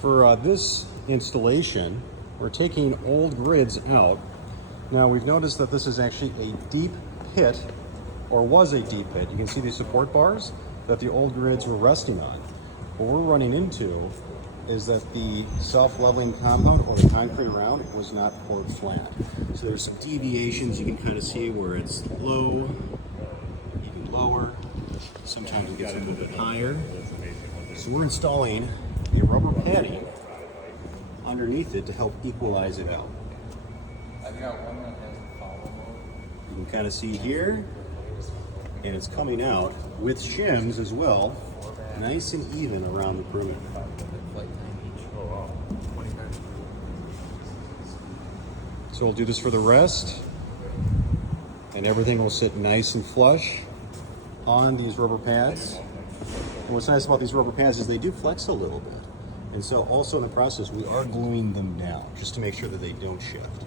For this installation, we're taking old grids out. Now we've noticed that this is actually a deep pit, or was a deep pit. You can see these support bars that the old grids were resting on. What we're running into is that the self-leveling compound, or the concrete around it, was not poured flat. So there's some deviations. You can kind of see where it's low, even lower. Sometimes it gets a little bit higher. So we're installing a rubber padding underneath it to help equalize it out. You can kind of see here, and it's coming out with shims as well, nice and even around the perimeter. So we'll do this for the rest, and everything will sit nice and flush on these rubber pads. And what's nice about these rubber pads is they do flex a little bit. And so also in the process, we are gluing them down just to make sure that they don't shift.